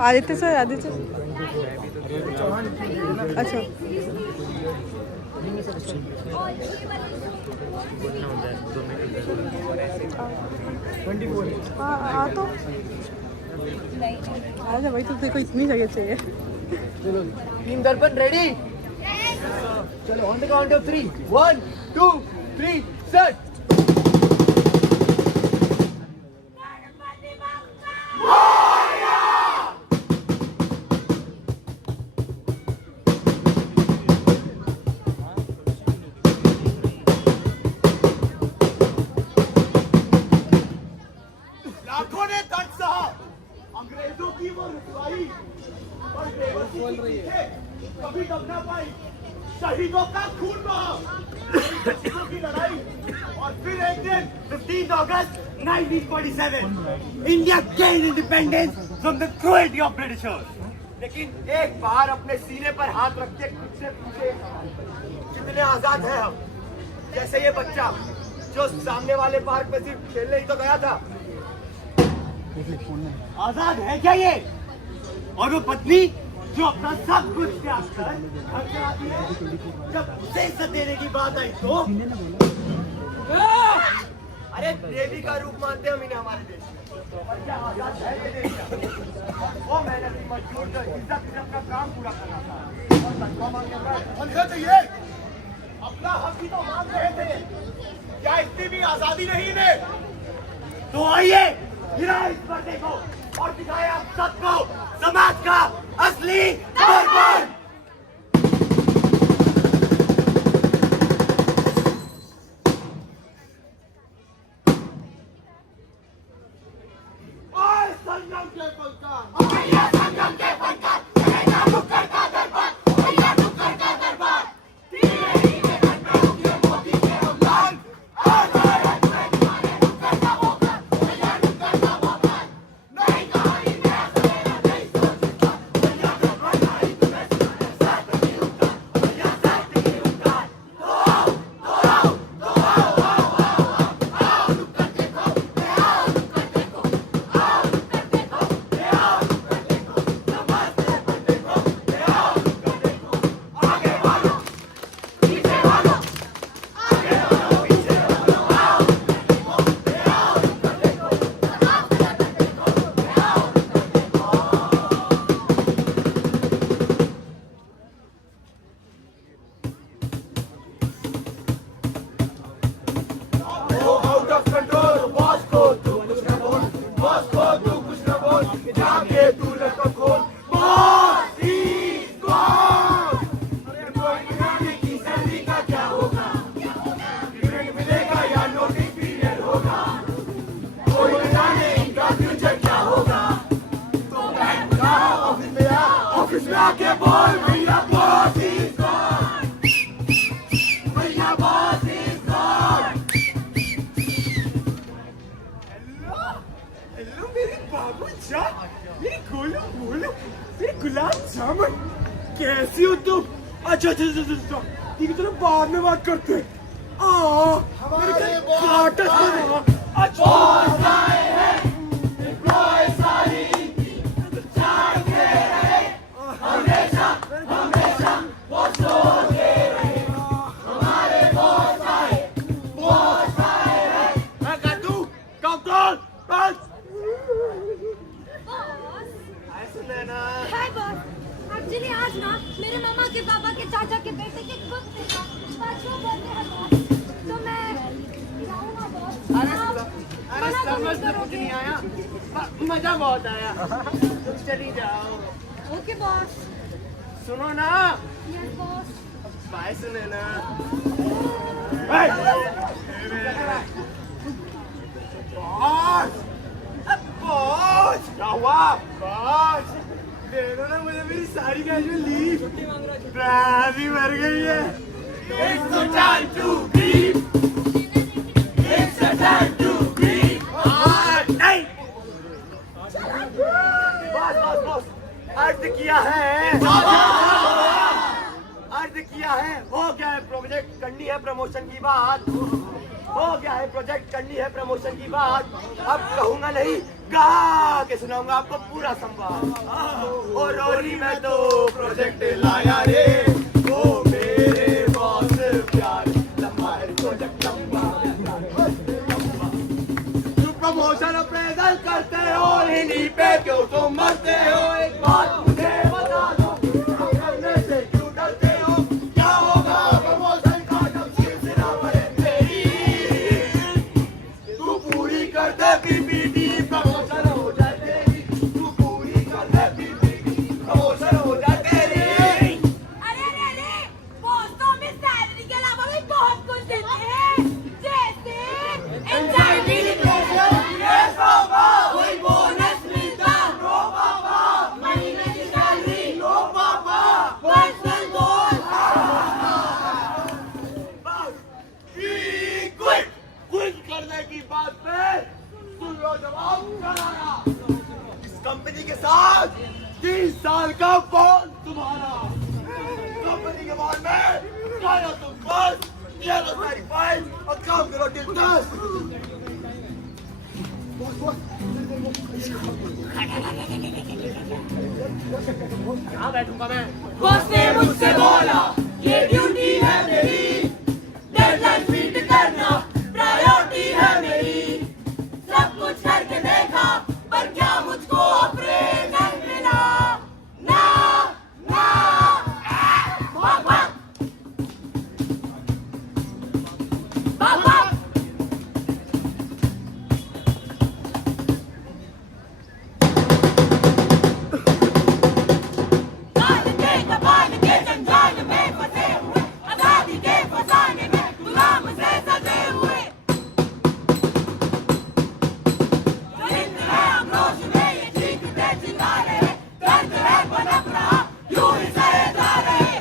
Aditya sir, Aditya अच्छा हाँ तो आजा भाई, तो तेरे को इतनी जगह चाहिए। चलो टीम दर्पण रेडी, चलो on the count of 3 1 2 3 set. लाखों ने दर्द सहा, अंग्रेजों की वो रुसवाई, पर बेबसी की पीछे कभी दब न पाई। शहीदों का खून बहा, बच्चों की लड़ाई, और फिर एक दिन 15 अगस्त 1947 India gained independence from the cruelty of Britishers। लेकिन एक बार अपने सीने पर हाथ रख के खुद से पूछे, कितने आजाद हैं हम? जैसे ये बच्चा जो सामने वाले पार्क में सिर्फ खेलने ही तो गया था। आजाद है क्या ये? और वो पत्नी जो अपना सब कुछ त्याग कर घर से आती है, जब उसे इज्जत देने की बात आई तो अरे देवी का रूप मानते हम इन्हें हमारे देश में। और क्या आजाद है ये देश का? वो मेहनती मजदूर जो इज्जत से अपना काम पूरा करना था और तनख्वाह मांगने का तो ये अपना हक ही तो मांग रहे थे। क्या इतनी भी आजादी नहीं है? तो आइए गिरा इस पर्दे को और दिखाए आप सबको समाज का असली दर्पण। ओए संगम के फनकार, ओए संगम के फनकार, तेरा नुक्कड़ का दरबार, ओए नुक्कड़ का दरबार, तेरे ही में घंटों के मोती के अवलान, के बोल भैया बॉस इज गॉन, भैया बॉस इज गॉन। हेलो मेरी बाबू जान, मेरी गोलू गोलू, मेरी गुलाब जामुन, कैसी हो तुम? अच्छा अच्छा अच्छा ठीक है, चलो बाद में बात करते हैं। हमारे बॉस आए हैं, एम्प्लॉय सारी जागते रहे, हमेशा हमेशा वो सोते रहे। हमारे बॉस आए हैं। मैं कद्दू काउंटर बस। हाय सुनैना। हाय बॉस, एक्चुअली आज ना मेरे मामा के पापा के चाचा के बेटे के कुत्ते का 5वां बर्थडे है बॉस, तो मैं जाऊंगा बॉस। अरे समझ में कुछ नहीं आया, मजा बहुत आया, तुम चली जाओ। Okay boss. सुनो ना, yes boss. Bye Sunaina. Boss, boss, क्या हुआ? बॉस, दे दो ना मुझे मेरी सारी कैजुअल लीव, भी मर गई है। It's the time to grieve. It's the time to grieve. नहीं। बॉस, बॉस, बॉस, I अर्ज किया है, हो गया है प्रोजेक्ट करनी है प्रमोशन की बात, हो गया है प्रोजेक्ट करनी है प्रमोशन की बात। अब कहूंगा नहीं, गा के सुनाऊंगा आपको पूरा संवाद। ओ रोरी में तो प्रोजेक्ट लाया रे, ओ मेरे बॉस प्यार, लंबा है प्रोजेक्ट लंबा। तुम प्रमोशन अप्रेजल करते हो, इन्हीं पे क्यों तुम मरते हो? एक बात मुझे बता दो, करने से क्यों डरते हो? क्या होगा प्रमोशन का जब सिलसिला बढ़े तेरी? तू पूरी कर दे पीपीटी, प्रमोशन हो जाए तेरी। तू पूरी कर दे पीपीटी, प्रमोशन हो जाए तेरी। अरे बॉस तो हमें सैलरी के अलावा भी बहुत कुछ देते हैं, जैसे एंजाइटी डिप्रेशन, यस बाबा, कोई बोनस मिलता, नो बाबा, महीने की सैलरी, नो बाबा। Personal goal. क्विट करने की बात पे सुन लो जवाब करारा। इस कंपनी के साथ 30 साल का बॉन्ड तुम्हारा। कंपनी के बॉन्ड में क्या तुम बस ये लो सारी फाइल और काम करो till 10। क्या बैठूंगा मैं? बॉस ने मुझसे बोला, ये ड्यूटी है मेरी, डेडलाइन मीट करना प्रायोरिटी है मेरी। सब कुछ करके देखा, पर क्या मुझको अप्रेजल मिला? ना ना भाग भाग भाग भाग। काल के कपाल के जंजाल में फंसे हुए, आजादी के फसाने में गुलाम से सजे हुए। जिंद है आक्रोश में ये चीखते चिल्ला रहे, दर्द है पनप रहा, यूं ही सहे जा रहे।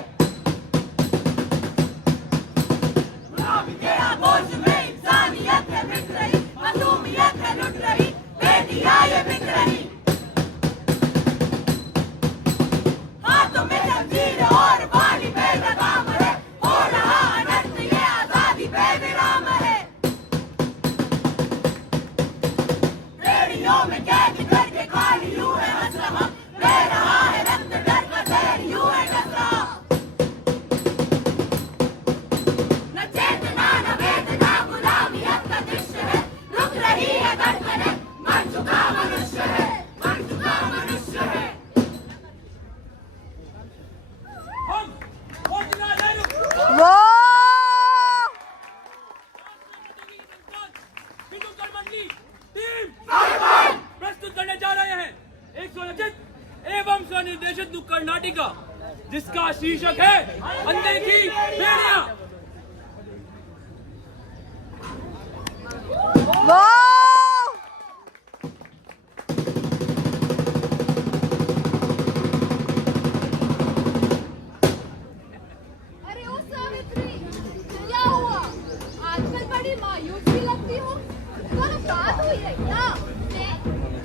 गुलामी के आगोश में इंसानियत है मिट रही, मासूमियत है लुट रही, बेटियां ये बिक रही। हाथों में जंजीर और बाली बेलगाम है, हो रहा अनंत ये आजादी बेविराम है। रेडियो में कैद करके खाली यूं है हंस रहा, बह रहा है रक्त डर का जहर यूं है डस रहा। न चेतना न वेदना गुलामियत का दृश्य है, रुक रही है धड़कनें, मर चुका मनुष्य है, मर चुका मनुष्य है। वो प्रस्तुत करने जा रहे हैं एक स्वरचित एवं स्वनिर्देशित नुक्कड़ नाटिका, जिसका शीर्षक है अनदेखी बेड़ियां। वो अरे ओ सावित्री, क्या हुआ? आजकल बड़ी मायूसी लगती हो, कोई बात हुई है क्या?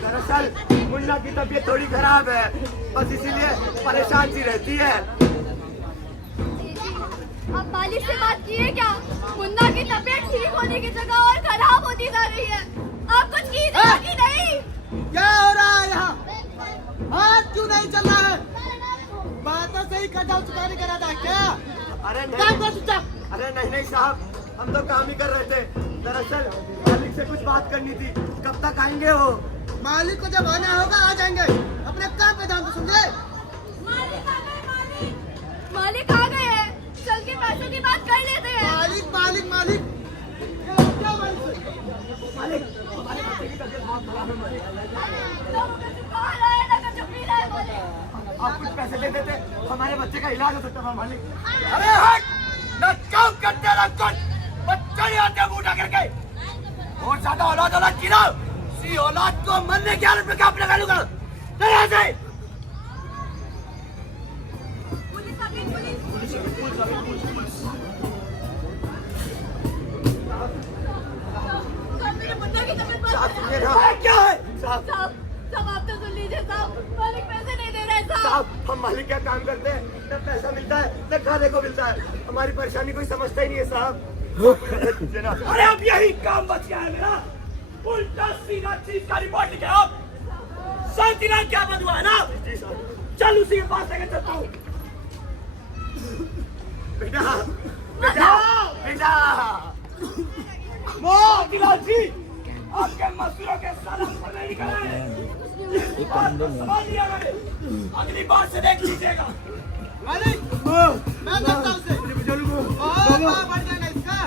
दरअसल मुन्ना की तबीयत थोड़ी खराब है, बस इसीलिए परेशान सी रहती है। अब मालिक से बात की है क्या? मुन्ना की तबीयत ठीक होने की जगह और खराब होती जा रही है। आप कुछ कीजिए कि नहीं? क्या हो रहा है यहाँ? हाथ क्यों नहीं चल रहा है? बातों से ही कर्जा चुकाने का इरादा है क्या? अरे काम नहीं, कर चुपचाप। अरे नहीं साहब, हम तो काम ही कर रहे थे। दरअसल मालिक से कुछ बात करनी थी। कब तक आएंगे वो? मालिक को जब आना होगा आ जाएंगे। अपने काम पे ध्यान दो, समझे? मालिक आ गए, मालिक आ गए हैं। चल के पैसों की बात कर लेते हैं। मालिक मालिक मालिक क्या मालिक से? मालिक, हमारे बच्चे की तबीयत बहुत खराब है मालिक। लोगों का चुप कहाँ रहा है, ना का चुप ही रहा है मालिक। आप कुछ पैसे दे देते, हमारे बच्चे का इलाज हो सकता था मालिक। अरे हट, न काम करते ना कुछ, बच्चे नहीं आते मुंह उठा करके। और ज्यादा औलाद गिराओ, सी औलाद को मरने की हालत में काम लगा लूंगा। चल यहाँ से। पुलिस आ गई, पुलिस। साहब, मेरे मुन्ना की तबीयत बहुत खराब है। क्या है साहब? साहब, आप तो सुन लीजिए साहब, मालिक पैसे नहीं दे रहे साहब। साहब, हम मालिक क्या काम करते हैं, न पैसा मिलता है न खाने को मिलता है, हमारी परेशानी कोई समझता ही नहीं है साहब। जनाब, अरे अब यही काम बच गया है मेरा, उल्टा सीधा चीज का रिपोर्ट लिखे आप। शांतिलाल क्या बंद हुआ है ना, जी साहब। चल उसी के पास लेके चलता हूँ। बेटा बेटा बेटा, शांतिलाल जी, आपके मजदूरों के सालन पर नहीं निकला है, बात को समझ लिया मैंने, अगली बार से देख लीजिएगा। मैं करता हूँ उसे। बढ़ जाएगा इसका।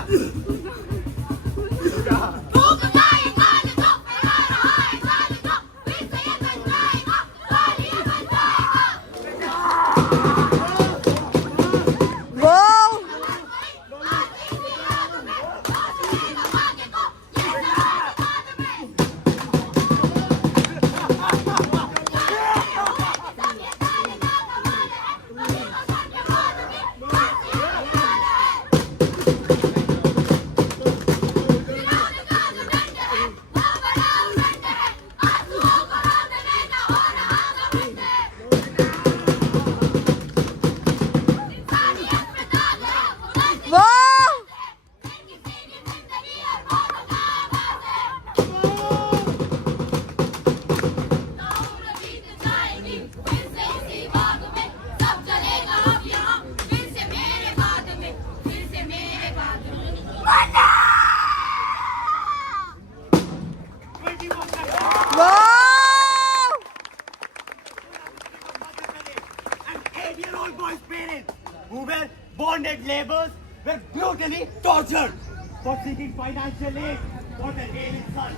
who were bonded laborers were brutally tortured for seeking financial aid for their ailing son.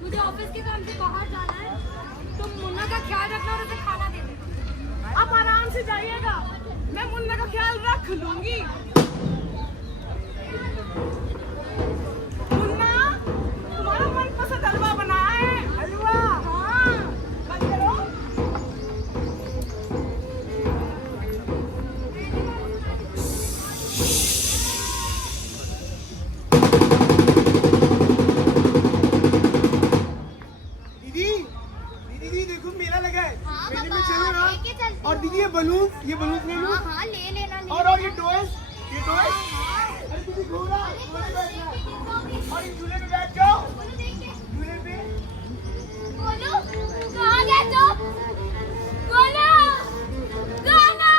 मुझे ऑफिस के काम से बाहर जाना है, तुम मुन्ना का ख्याल रखना और उसे खाना दे देना। आप आराम से जाइएगा, मैं मुन्ना का ख्याल रख लूंगी। मुन्ना, तुम्हारा मनपसंद हलवा बना है। हलवा? हाँ, बंद करो। दीदी देखो मेला लगा है। हाँ, मेले में पापा, चलो ना। लेके चलते और दीदी ये बलून ले लो। हाँ ले लेना और ये टॉयज अरे दीदी घोड़ा घोड़े पे बैठना है। और ये झूले पे बैठ जाओ। झूले पे बोलो कहाँ गए तुम? बोलो गाना।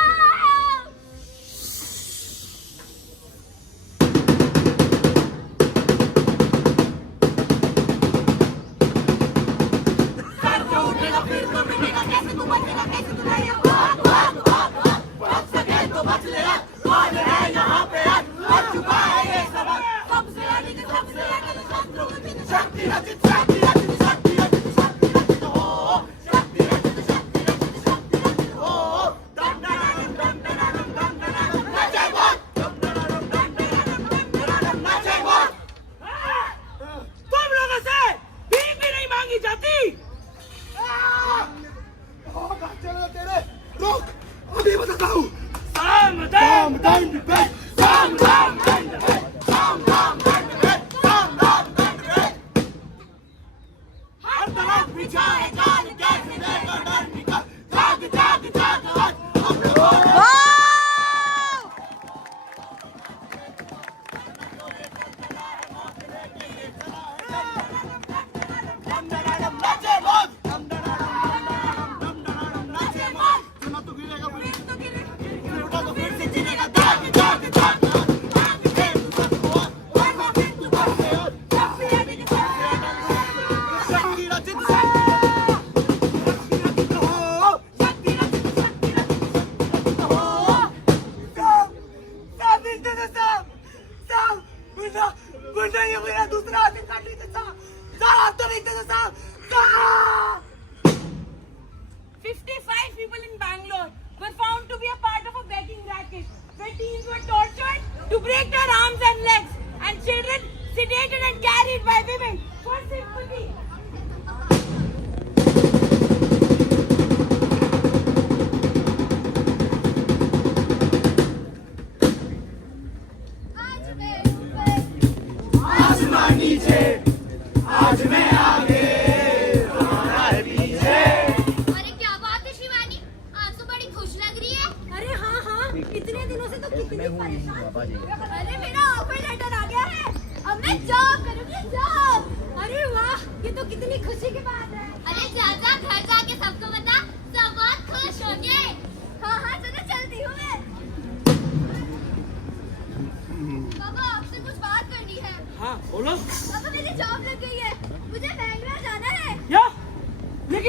तुम लोगों से भीख भी नहीं मांगी जाती। चलो तेरे रुक, अभी बताता हूँ। सामदान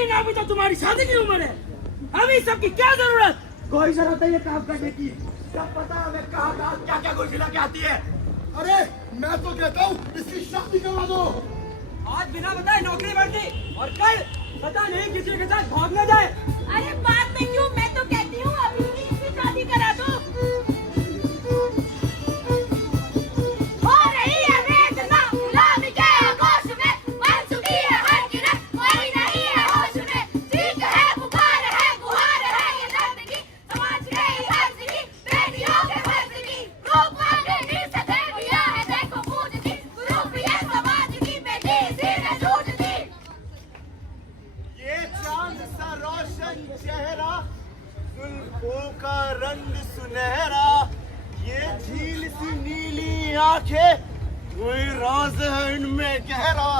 लेकिन अभी तो तुम्हारी शादी की उम्र है, अभी सबकी क्या जरूरत? कोई जरूरत नहीं है काम करने की, जब पता है हमें कहाँ कहाँ क्या क्या कुछ खिला के आती है। अरे मैं तो कहता हूँ इसकी शादी करवा दो। आज बिना बताए नौकरी बढ़ती और कल पता नहीं किसी के साथ भाग न जाए। अरे बात नहीं क्यों, मैं तो कहती हूँ अभी ही इसकी शादी करा दो। हो रही है वेदना गुलामी के आगोश में, मर चुकी है हर किरण, कोई नहीं है होश में। चीख है पुकार है गुहार है ये दर्द की, समाज के इलाज की, बेटियों के फर्ज की। रूप मांगे नी से दे दिया है देखो पूजती, रूप ये समाज की बेटी इसी ने जूझती। ये चांद सा रोशन चेहरा, जुल्फों का रंग सुनहरा, ये झील सी नीली आंखें, कोई राज है इनमें गहरा।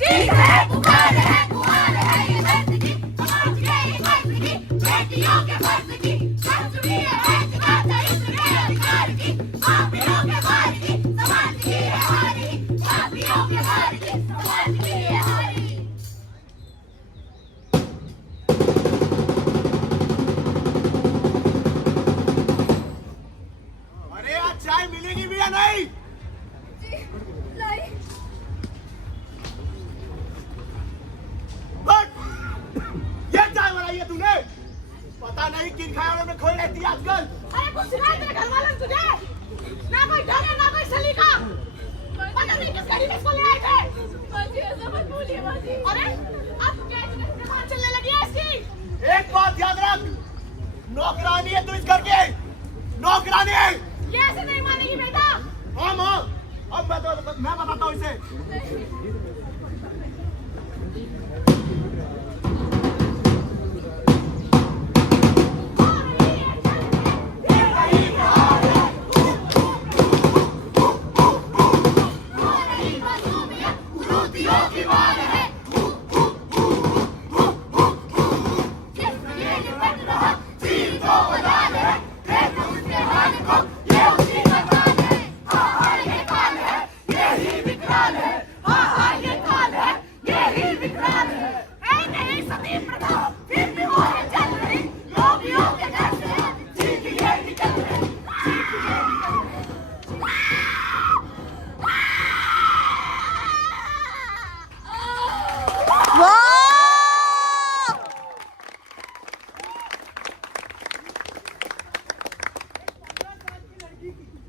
चीख है पुकार है गुहार है ये दर्द की, समाज के फर्ज की, बेटियों के फर्ज की। कर चुकी है जगाता इसने अधिकार की, पापियों के मार की, समाज की है हारी। पापियों के मार की, समाज की है हारी। अरे आज चाय मिलेगी भी या नहीं? बट ये चाय बनाई है तूने? पता नहीं किन खाने में खोई रहती है आजकल। अरे कुछ सुनाई तेरे घर वालों ने तुझे? ना कोई डर है ना कोई सलीका। पता नहीं किस गाड़ी में इसको ले आए थे। बाजी ऐसा मत बोलिए बाजी। अरे अब क्या इस्तेमाल चलने लगी है इसकी? एक बात याद रख, नौकरानी है तू इस घर की, नौकरानी है। ये ऐसे नहीं मानेगी बेटा। हाँ माँ, अब मैं बताता हूँ इसे।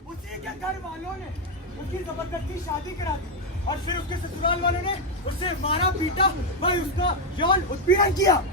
उसी के घर वालों ने उसकी जबरदस्ती शादी करा दी और फिर उसके ससुराल वालों ने उसे मारा पीटा व उसका यौन उत्पीड़न किया।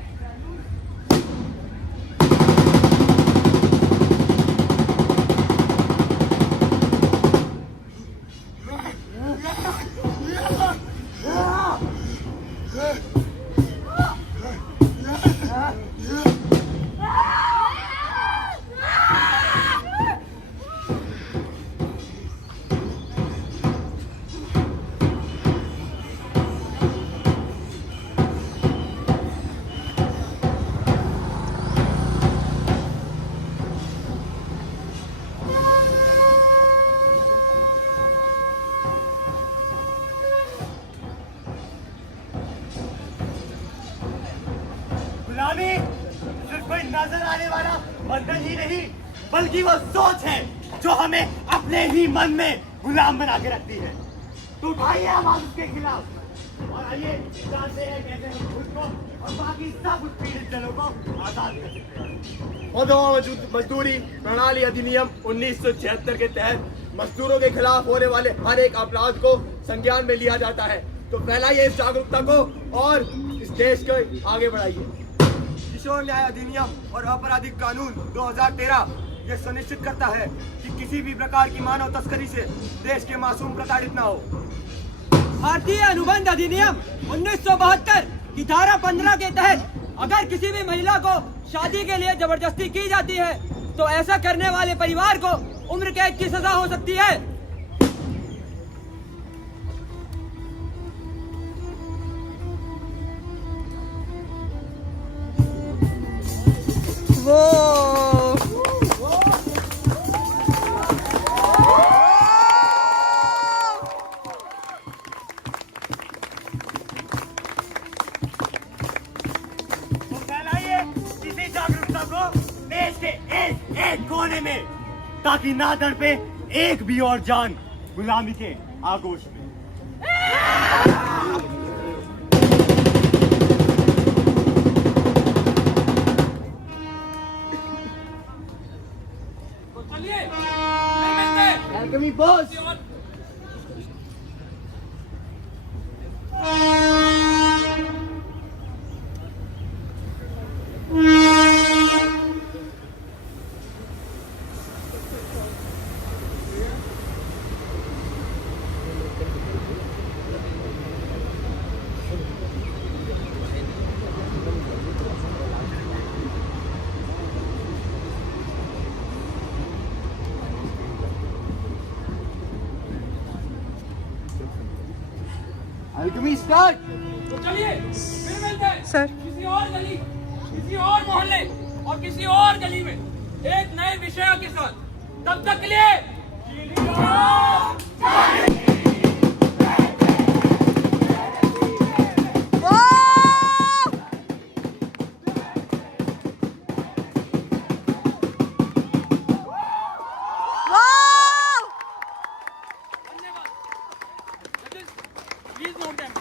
गुलामी सिर्फ कोई नजर आने वाला बंधन ही नहीं, बल्कि वो सोच है जो हमें अपने ही मन में गुलाम बना के रखती है। तो उठाइए आवाज उसके खिलाफ और आइए जानते हैं कैसे हम खुद को और बाकी सब उत्पीड़ित जनों को आजाद कर सकते हैं। मजदूर मजदूरी प्रणाली अधिनियम 1976 के तहत मजदूरों के खिलाफ होने वाले हर एक अपराध को संज्ञान में लिया जाता है। तो फैलाइए इस जागरूकता को और इस देश को आगे बढ़ाइए। किशोर न्याय अधिनियम और आपराधिक कानून 2013 ये सुनिश्चित करता है कि किसी भी प्रकार की मानव तस्करी से देश के मासूम प्रताड़ित न हो। भारतीय अनुबंध अधिनियम 1972 की धारा 15 के तहत अगर किसी भी महिला को शादी के लिए जबरदस्ती की जाती है तो ऐसा करने वाले परिवार को उम्र कैद की सजा हो सकती है। एक कोने में, ताकि ना तड़पे एक भी और जान गुलामी के आगोश में। तो चलिए फिर मिलते हैं Alchemy boss. किसी और Alchemy start. तो चलिए फिर मिलते हैं सर। किसी और गली, किसी और मोहल्ले और किसी और गली में एक नए विषय के साथ। तब तक के लिए धन्यवाद। Please note them.